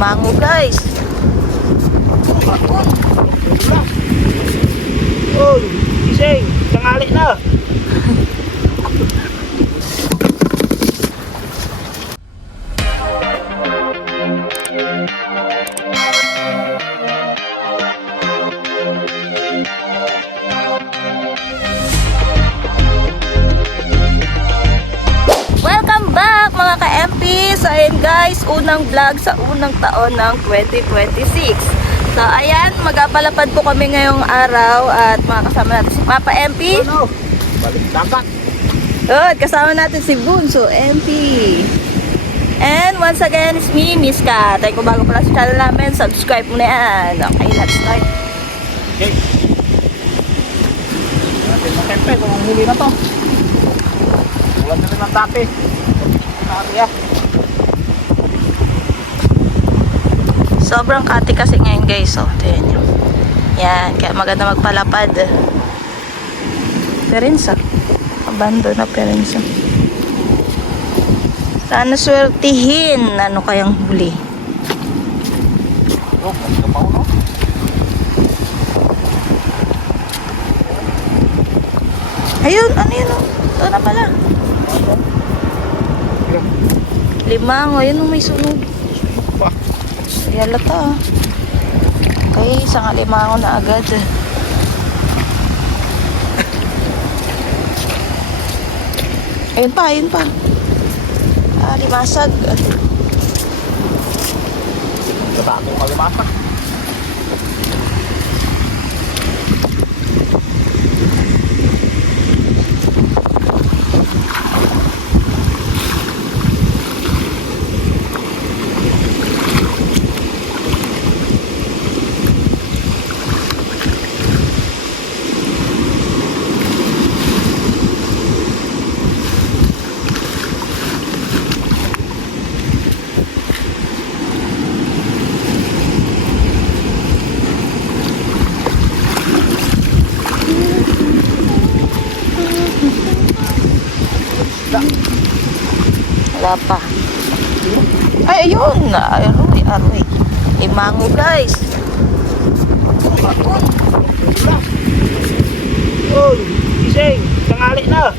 Limango guys. Uy, gising, tanghali na. Welcome back mga ka-MP. So ayun guys, unang vlog sa unang taon ng 2026. So ayan, magpapalapad po kami ngayong araw at mga kasama natin si Papa MP. Ano? Balik dagat. Good, kasama natin si Bunso MP. And once again, it's me, Miss Ka. Tayo kung bago pala sa channel namin, subscribe mo na yan. Okay, let's start. Okay. Natin makempe kung ang huli na to. Ulan na rin ang dati. Area. Sobrang kati kasi ngayon guys, oh. Tignan nyo. Yan, kaya maganda magpalapad. Perensa. Abando na perensa. Sana swertihin. Ano kayang huli? Oh, balik ka pa uno. Ayun, ano yun? Oh? Ito na pala. Limango, yun may sunog. Yalata. Okay, isang limango na agad. Ayun pa, ayun pa. Ah, limasag. Natakong kalimasak. Wala pa. Ay, ayun. Aroy, aroy. Limango, guys. Uy, gising, tanghali na.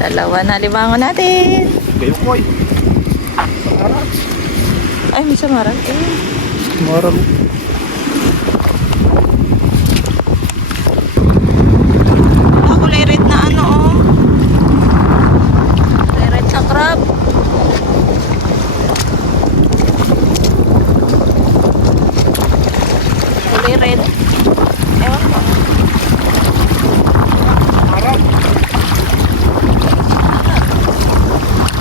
Dalawa na limango natin. Kayo koy. Samaran. Ay, may samaran. Ayun. Samaran. Kulay red na ano, oh. Kulay red na crab. Kulay red. Ewan ko. Samaran.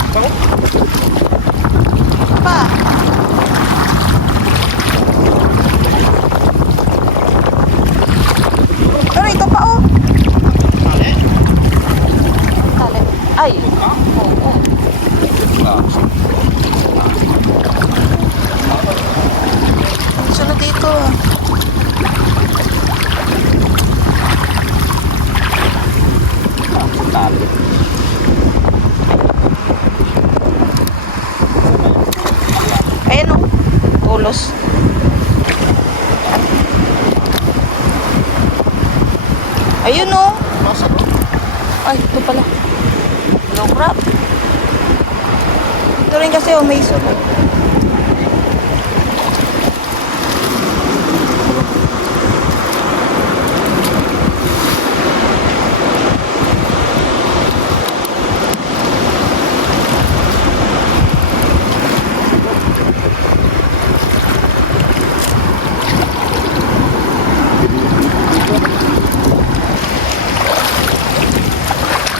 Samaran. Pa. Pero ito pa, oh. Tali. Tali. Ay. Oo. Sunod dito, ah. Tali. Ayan, oh. Tulos. Ayun, oh. Nasa to? Ay, ito pala. Low crab. Ito rin kasi, oh, may sunod.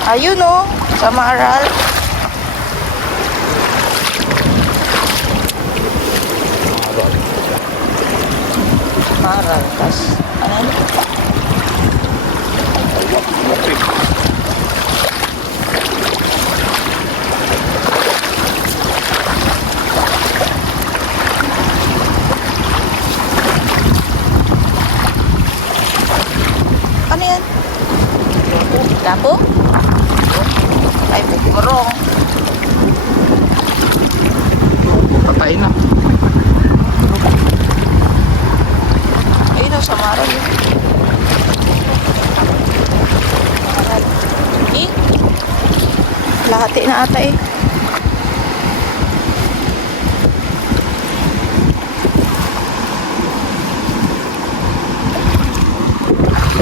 Ayun, oh. Sa Maral. Maral. Tas, ano yun? Lapo? Ay, pagkurong. Kalahati na ata eh.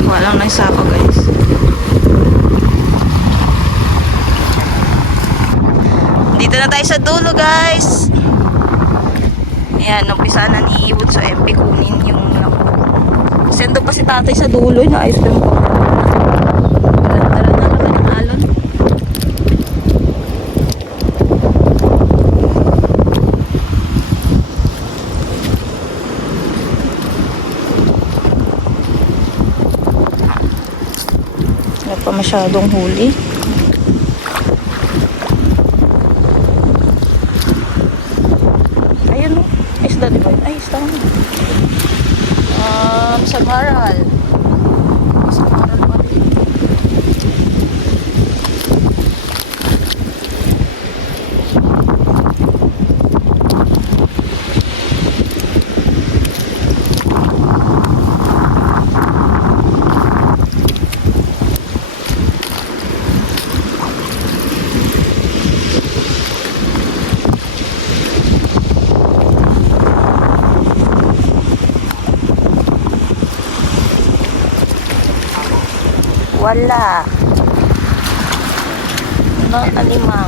Walang naisako guys. Dito na tayo sa dulo guys. Ayan, umpisa na ni Iwood sa MP kunin yung sendo pa si tatay sa dulo. Naayos lang po. Tara na kami ng alon. Wala pa masyadong huli. Ayun o. Isda diba? Ay, isda na. Sa Maral. Sa Maral pa rin. Wala. Nang alimang.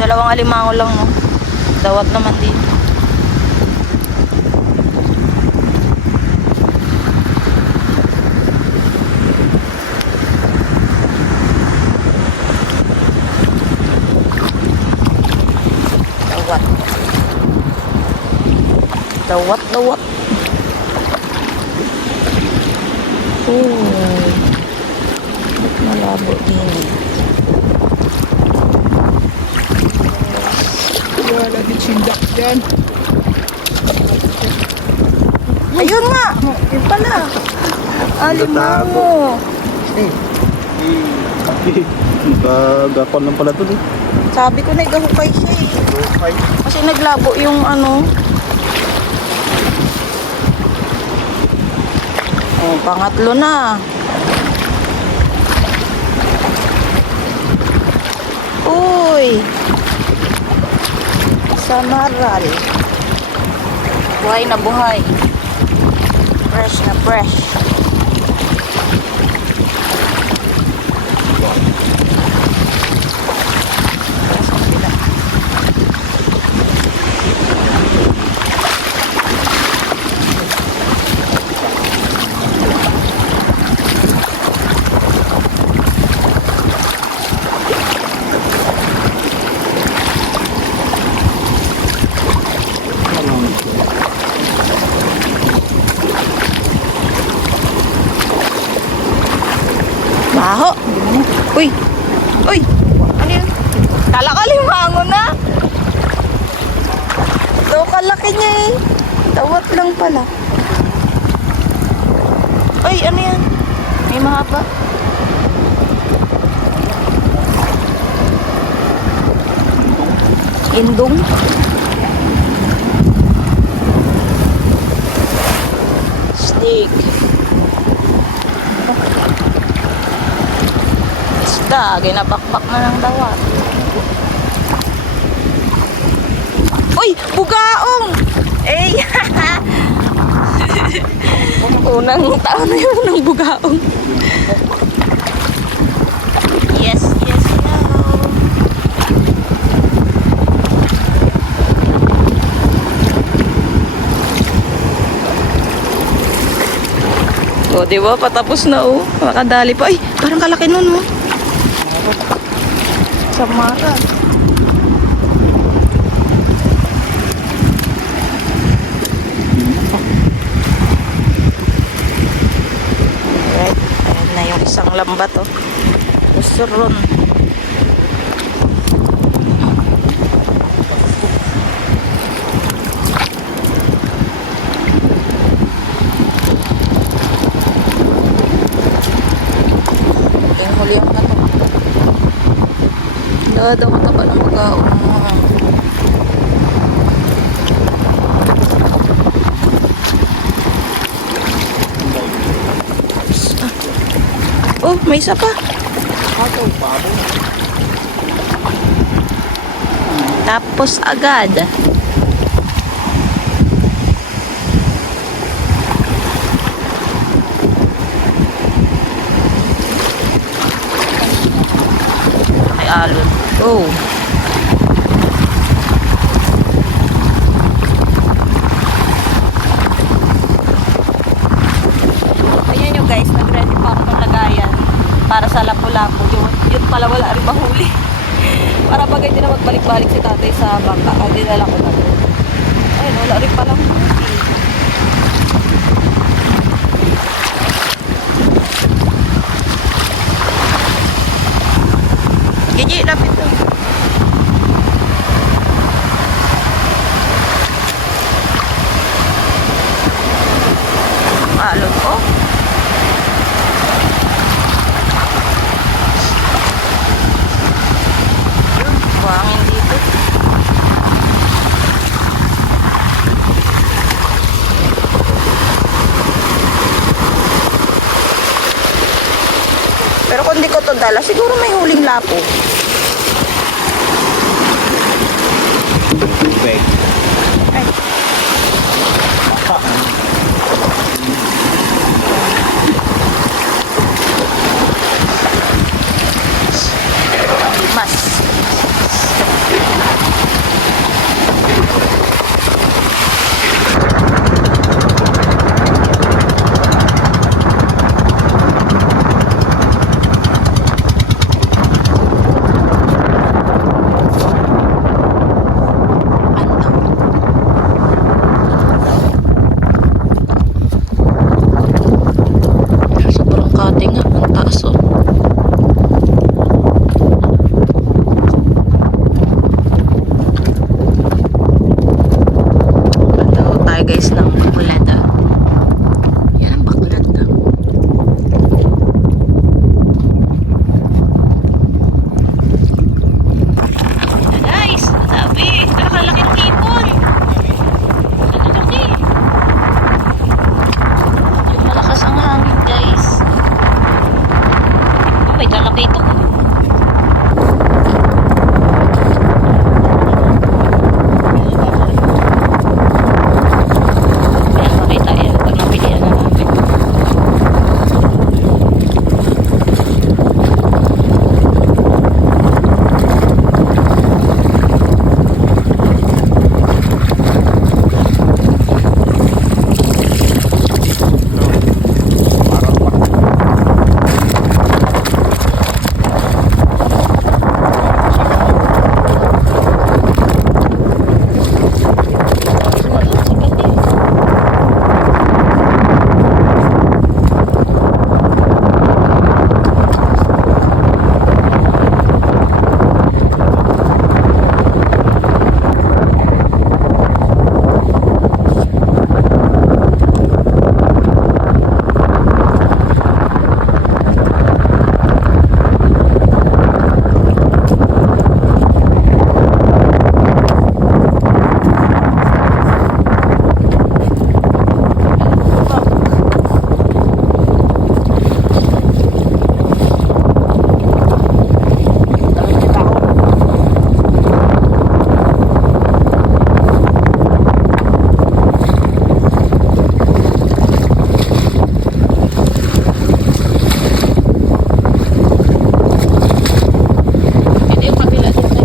Dalawang alimango lang, no? Dawat naman dito. Dawat. Dawat. Oh. Malabo din. Wala din sindak dyan. Ayun nga. Yun pala. Alimango. Gakon lang pala ito eh. Sabi ko na igahukay siya eh. Okay. Kasi naglabo yung ano. Oh, pangatlo na. Uy. Sa Maral. Buhay na buhay. Fresh na fresh. Baho. Uy. Uy. Ano yun? Kala ko limango na. So, kalaki niya eh. Dawat lang pala. Uy, ano yan? May mahaba. Indong. Snake. Isda, ginabakbak na ng dawat. Uy, bugaong! Eh, unang taon na yun ng bugaong. Yes, yes, no. O, diba? Patapos na, oh. Makadali pa. Ay, parang kalaki nun, oh. Sa Maral. Alright. Ayan na yung isang lambat, oh. Usuron. Yung huli ang kato. Daw mataba ng magaon mo. Oh, may isa pa. Ako, baboy. Tapos agad. Ay, alon. Oh. Ayan yung guys, nag-ready pa ako ng lagayan para sa lapu-lapu. Yun pala wala rin mahuli. Para pag hindi na magbalik-balik si tatay sa bangka, dinala ko na doon. Ayun, wala rin palang huli. Gigi, lapit doon. Alon ko. Buhangin dito. Pero kung di ko to dala, siguro may huling lapo. Bag. Ay, mas. Sobrang cutting nga. Ang taas oh. Ganda ho tayo guys ng bakulada. Yan ang bakulada. Guys, sabi, nakalaki ng ipon. Nakalaki. Malakas ang hangin guys. Oh, may talaki ito. Kaya makita yan. Ito napilihan na namin. Parang pa. Nakikita ko. Ito yung kabila dito.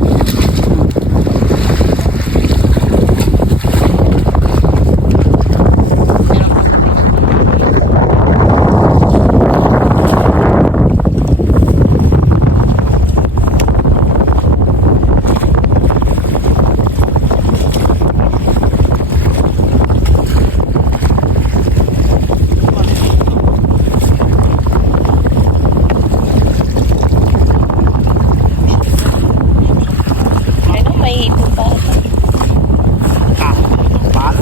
Ano, may ipon pa. Paano?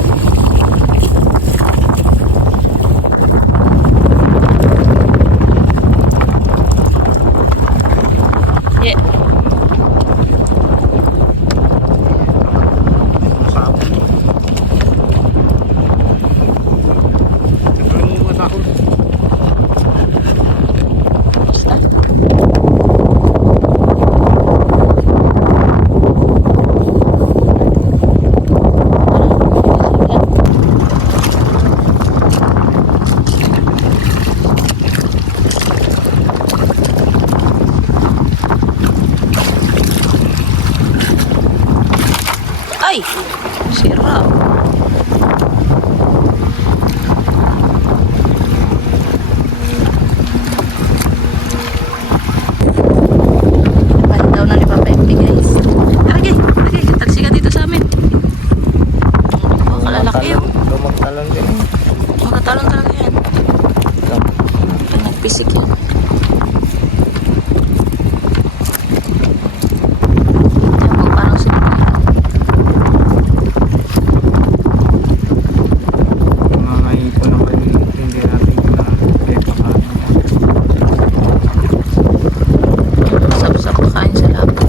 Yeah. Sabi. Ito yung mga dahon. tricycle. Yan po, parang sinunod. Mga ipon naman hindi natin na kahit paano. Sap-sap kain sa labo.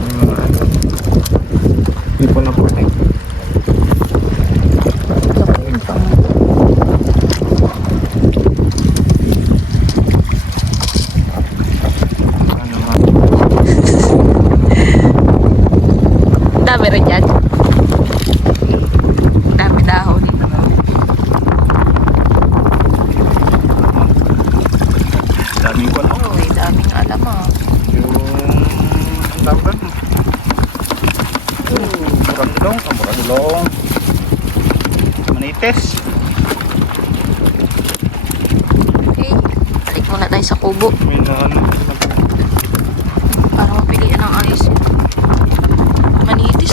May mga ipon na puti. Lakuin pa nga. Ano naman. Dami rin yan. Dami dahon. Daming ko no. Uy, daming alam ah. Yung ang tawag doon. Murang-dulong. Ang murang-dulong. Manites. Okay, balik muna tayo sa kubo May na ano. para mapilian ng ayos yun. Manitis.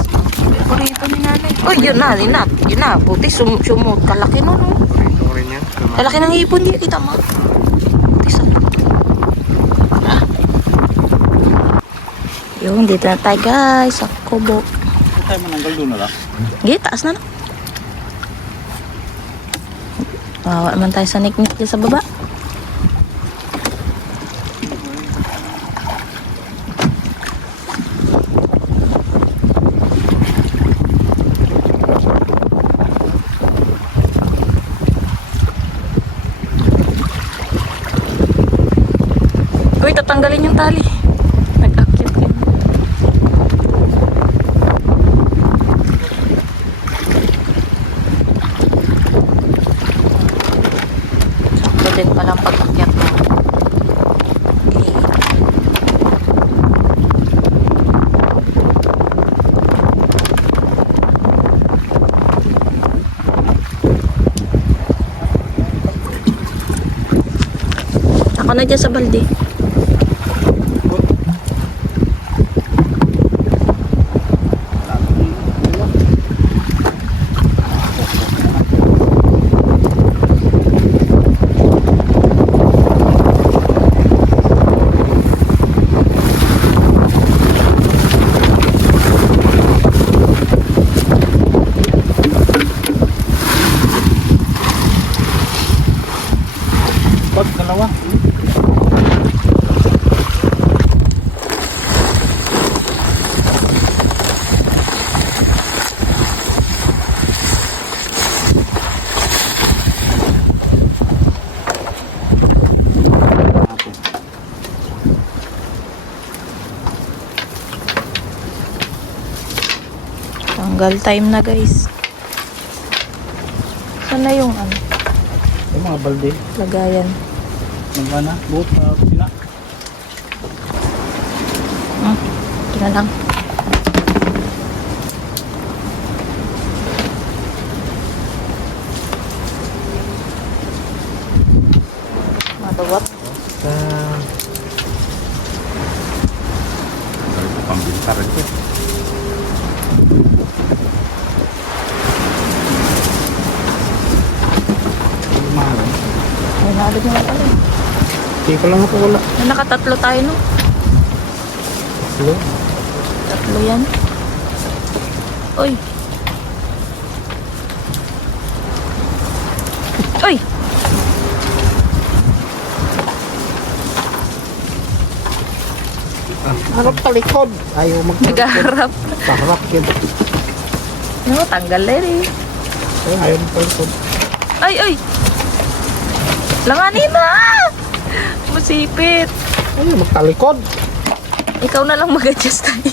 Paborito ni nanay. Uy, yun na, yun na. Yun na, buti sumot. Kalaki nun. Oh. Ito rin yan. Kalaki ng hipon di kita mo. Butis ah. Yun, dito na tayo guys sa kubo. Ito tayo mananggal doon na lang. Okay, taas na no. Wawa naman tayo sa niknik dyan sa baba. Uy, tatanggalin yung tali. Nag-akyat yun. Sakto din palang pag-akyat mo. Okay. Ako na dyan sa balde. Pag dalawa. Tanggal time na guys. Saan na yung ano, Yung mga balde. lagayan? Magana. Buhok na sina. Ito na lang. Madawat. Pambinta rin ito. Mahal. Ay, naalit na pala. Hindi ko lang ako wala. Nakatatlo tayo no? Hello? Tatlo yan. Uy. Uy! Harap talikod. Ayaw Nag-aharap. Paharap yun. No, tanggal na rin. Ayaw talikod. Ay, ay! Langanin na! Masipit. Ayaw magtalikod. Ikaw na lang mag-adjust tayo.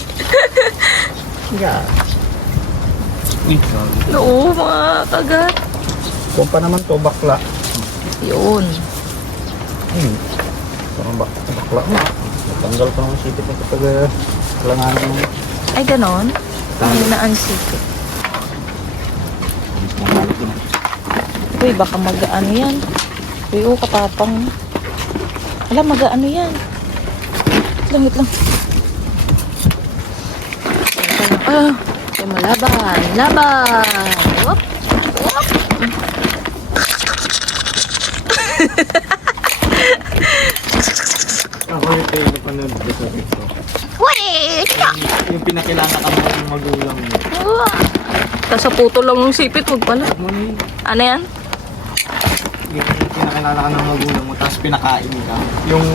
Yeah. Oo, mga kagat. Kung pa naman to bakla. Yun. Parang bakla mo. Natanggal ko naman sipit na kapag kalanganan mo. Ay, ganon. Ang naansipit. Uy, baka mag-ano yan. Uy, oh, katapang. Alam, mag-ano yan. Wait lang. Ah, okay, malaban. Laban. Wop. Wop. sinunod ko sa TikTok. Wait! Yung pinakilala ka mo ng magulang mo. Tapos sa puto lang yung sipit, huwag pala. Mo na yun. Ano yan? Yung pinakilala ka ng magulang mo, tapos pinakain ka. Yung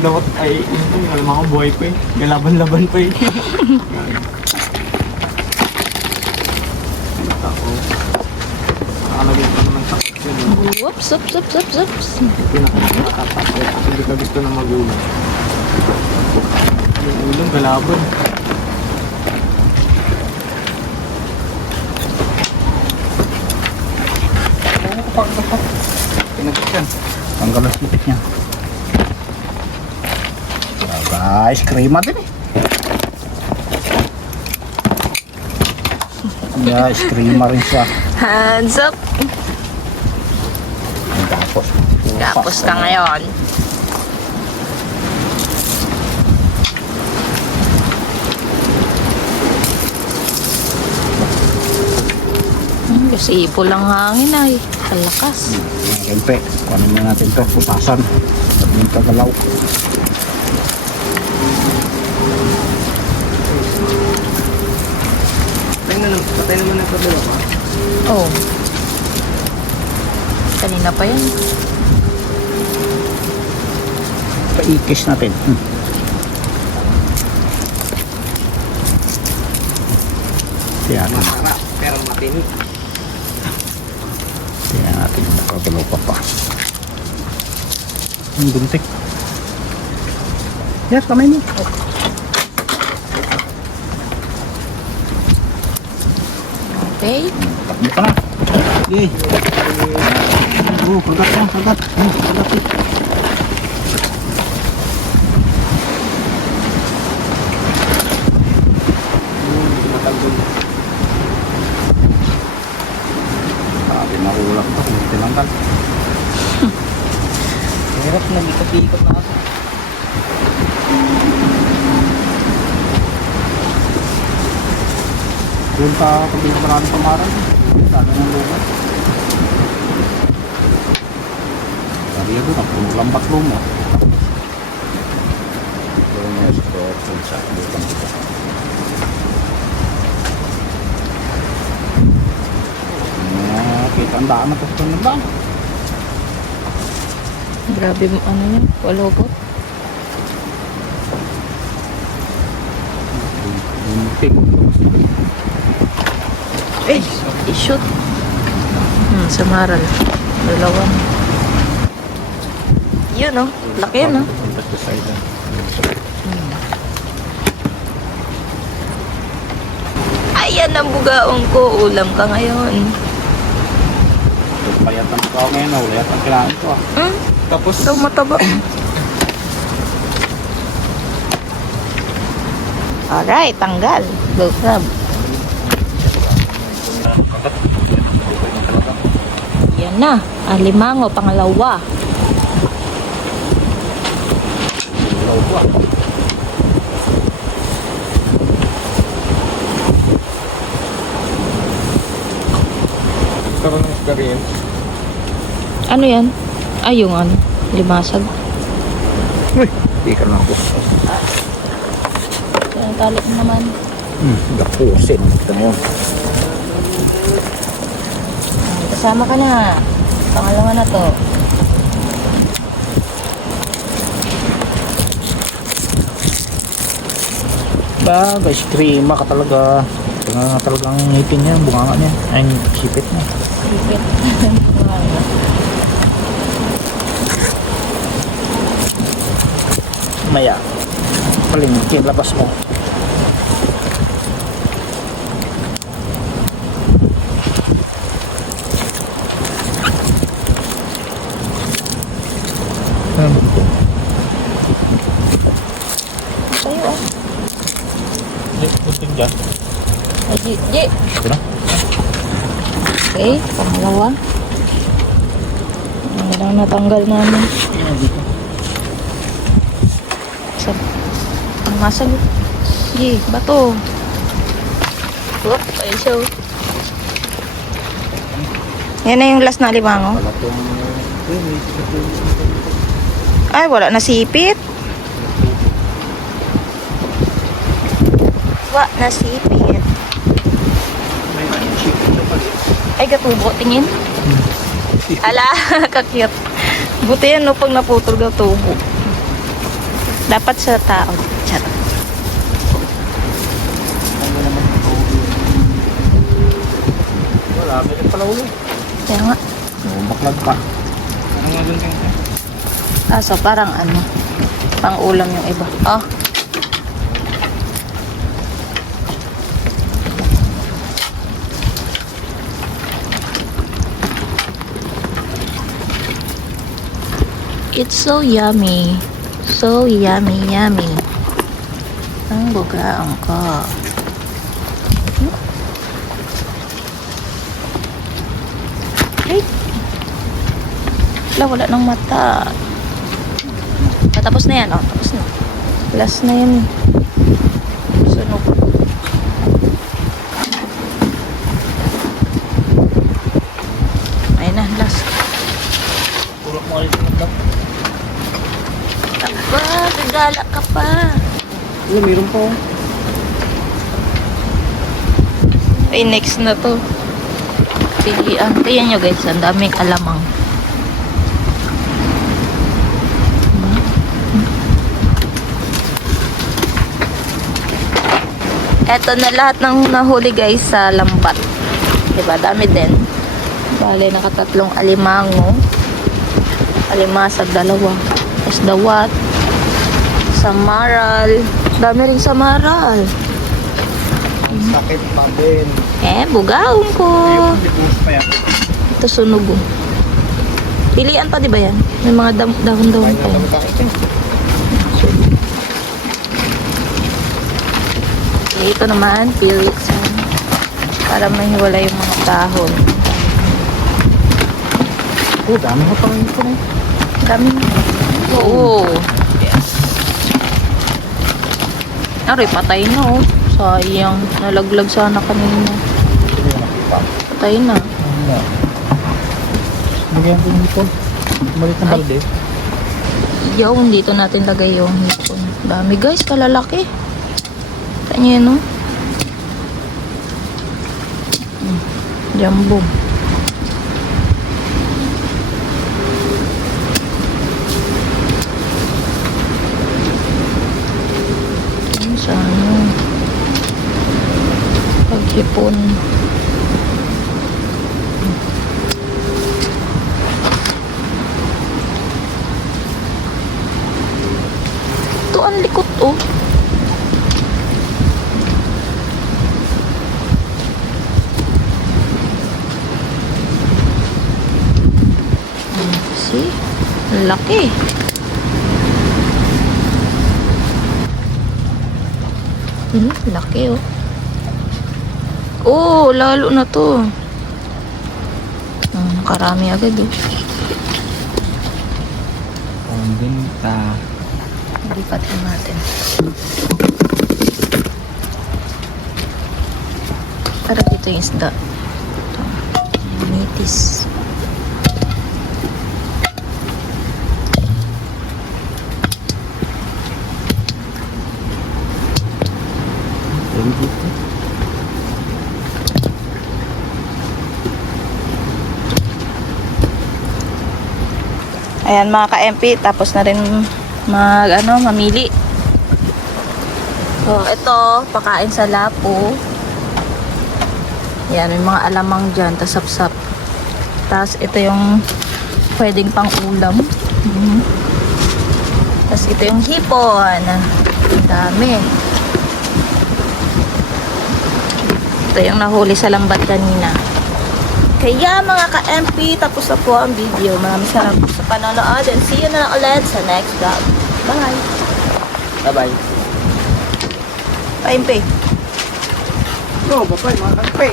lawat ay, yung alam ako, buhay pa eh. Galaban-laban pa eh. Ako. Nakalagay pa naman sa kapsyon. Whoops, oops, oops, oops, oops. Pinakatapos. Hindi ka gusto ng magulang. Yung ulang, galaban. Pinagpitan. Tanggal ang sipit niya. Guys, krema din eh. Yeah, krema rin siya. Hands up. Tapos. Tapos ka ngayon. Kasi ipo lang hangin ay. Kalakas. Siyempre, ano na natin to, putasan. At yung kagalaw. Patay naman ang kabila ba? Oh. Kanina pa yan. Paikis natin. Yan. Masarap, pero matinik. Yan natin yung kagalaw pa. Ang guntik. Yes, kamay mo. Okay. Takbo ka na. Yay. Kagat na, kagat. Kagat eh. Sabi na ulang to, hindi tinanggal. Hirap na, ikot-ikot na kasi. Doon sa kabilang maraming pamaran. Dami ng lumat. Sabi yan doon, ang lambat lumo. Doon yung sport doon sa lutang ito. Kita ang daan na ito ng daan. Grabe mo ano yun. Walobot. Yung pig. Eh, i-shoot. Samaral. Dalawan. Yun oh. Laki yun oh. Ayan ang bugaong ko. Ulam ka ngayon. Payat ang tao ngayon, wala yata ang kailangan ko ah. Tapos, Ito mataba. Alright, tanggal. Go crab. Yan na. Alimango, pangalawa. karoon ng experience. Ano yan? Ay, yung ano. Limasag. Uy, di ka na ako. Yan, tali mo naman. Gapusin. Ito mo. Kasama ka na. Pangalawa na to. Ba, guys, krema ka talaga. Ito nga talagang ngipin niya, bunganga niya. Ay, sipit niya. Sipit. Maya, palingkin, labas mo. Tayo ah. Kunting dyan. Ay, Ji. Ito na. Okay, pangalawa. Ang lang natanggal namin. Ang masag. Ji, bato. Whoop, ayun siya. Yan na yung last na limango. Wala itong... Ay, wala na sipit. sariwa na sipit. May chicken na pala. Ay, gatubo, tingin. Ala, kakit. Buti yan, no, pag naputol gatubo. Dapat sa tao. Charot. Ano naman ito? Wala, may pala ulo. Kaya nga. Oh, baklag pa. Ano nga dun kayo? So parang ano, pang ulam yung iba. Oh. It's so yummy. So yummy, yummy. Ang bugaang ko. Ay. Wala ng mata. Tapos na yan, oh. Tapos na. Last na yan. Sunog. Ayun na, last. Purok mo ulit yung magdap. Aba, gagala ka pa. Ano, meron pa. Ay, next na to. Pilihan. Tingnan nyo guys, ang daming alamang. Eto na lahat ng nahuli guys sa lambat. Diba? Dami din. Bale, nakatatlong alimango. Alimasag, dalawa. Tapos dawat. Samaral. Dami rin samaral. Sakit pa din. Bugaong ko. Dipus pa yan. Ito sunog. Oh. Pilian pa, di ba yan? May mga dahon-dahon Kain pa na yan. kami kakit. Ito naman, pilian. Para mahiwala yung mga dahon. Oh, dami ko pa rin ito na. Dami. Oo. Yes. Aray, patay na oh. Sayang. Nalaglag sana kanina. Hindi ko nakita. Patay na. Ano? Lagyan ko dito. Malit na balde. Yung dito natin lagay yung hipon. Dami guys, kalalaki. Tignan nyo yun, no? Jumbo. Ano sa ano? Paghipon. Ito ang likot, oh. See? Laki. Laki oh. Oh, lalo na to. Nakarami agad oh. Pambinta. Lipatin natin. Para dito yung isda. Ito. Mitis. Ayan mga ka-MP, tapos na rin mamili. So, ito, pakain sa lapo. Ayan, may mga alamang dyan, tas sap-sap. Tapos, ito yung pwedeng pang ulam. Tapos, ito yung hipon. Dami. Ito yung nahuli sa lambat kanina. Kaya mga ka-MP, tapos na po ang video. Maraming salamat po sa panonood and see you na lang ulit sa next vlog. Bye! Bye-bye. Pa-MP. Go, bye-bye mga kakpe.